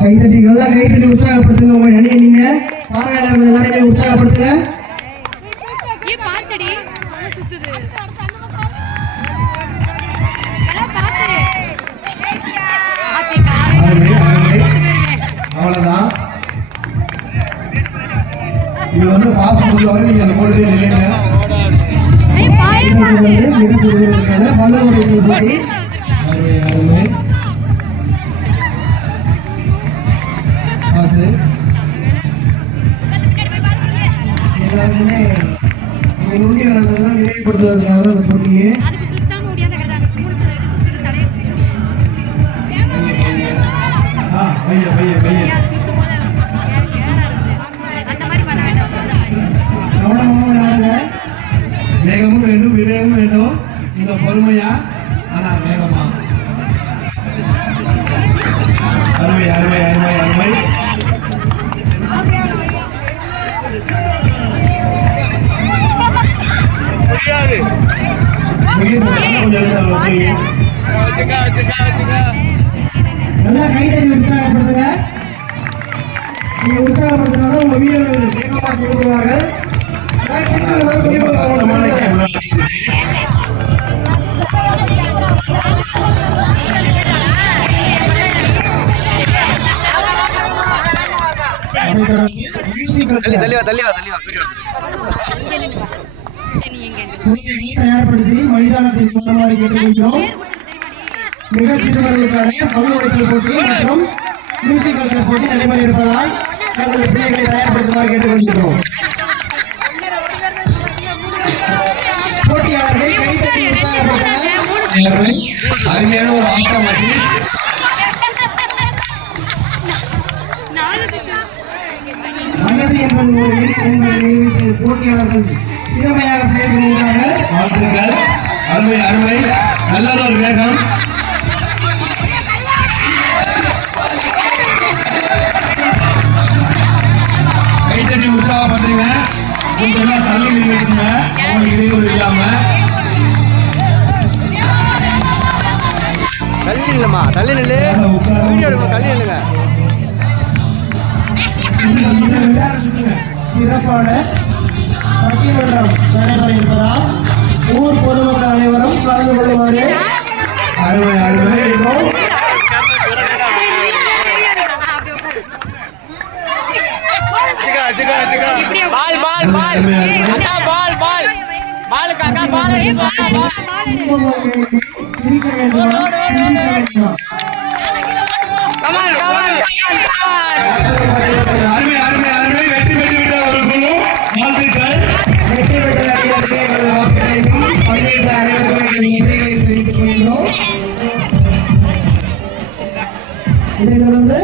கைத்தட்டி நல்லா கைத்தட்டி உற்சாகப்படுத்துங்க உங்க அணியை நீங்க. பார்வையாளர்கள் எல்லாரையுமே உற்சாகப்படுத்துங்க. அவ்வளவுதான். இது வந்து பாஸ் முடிஞ்சவரை நீங்க அந்த போட்டியை நிலைங்க மிக சிறுவர்களுக்கான பல உடைகள் போட்டி அந்த மாதிரி பண்ண வேண்டாம் சொன்ன மாதிரி கவனமாக விளையாடுங்க. வேகமும் வேண்டும் விவேகமும் வேண்டும். இந்த பொறுமையா? ஆனா வேகமா. அருமை அருமை அருமை. நல்லா கைத்தறி உற்சாகப்படுத்துங்க நீங்க உற்சாகப்படுத்தினாலும் உங்க வீரர்கள் செயல்படுவார்கள் குழந்தைகளை தயார்படுத்தி மைதானத்தில் சொன்னமாறு கேட்டுக்கொள்கிறோம் மிக சிறுவர்களுக்கான பங்கு உடைத்தல் போட்டி மற்றும் மியூசிக்கல் சேர் போட்டி நடைபெற இருப்பதால் தங்களது பிள்ளைகளை தயார்படுத்துமாறு கேட்டுக்கொள்கிறோம் போட்டியாளர்களை கைத்தட்டி அருமையான ஒரு ஆட்டமாட்டி நாலு என்பது ஒரு என்பதை நிரூபித்து போட்டியாளர்கள் திறமையாக செயல்படுகிறார்கள் வாழ்த்துக்கள். அருமை அருமை. நல்லதொரு வேகம். கைத்தட்டி உற்சாகம் பண்றீங்க. கொஞ்சம் தள்ளி நின்றுங்க அவங்களுக்கு இடையூறு இல்லாம. தள்ளி நில்லுமா? தள்ளி நில்லு. வீடியோ எடுக்கணும் தள்ளி நில்லுங்க. சிறப்பான பட்டிமன்றம் நடைபெற இருப்பதால் ஊர் பொதுமக்கள் அனைவரும் கலந்து கொள்ளுமாறு அருமை அருமை. பால் பால் பால் அக்கா பால் பால் பாலுக்கு அக்கா பால் வேண்டுமா வெற்றி பெற்ற அனைவருக்கு எங்களது வாக்குகளையும் பங்கேற்ற அனைவருக்கும் எங்களது தெரிவித்துக் இதைத் தொடர்ந்து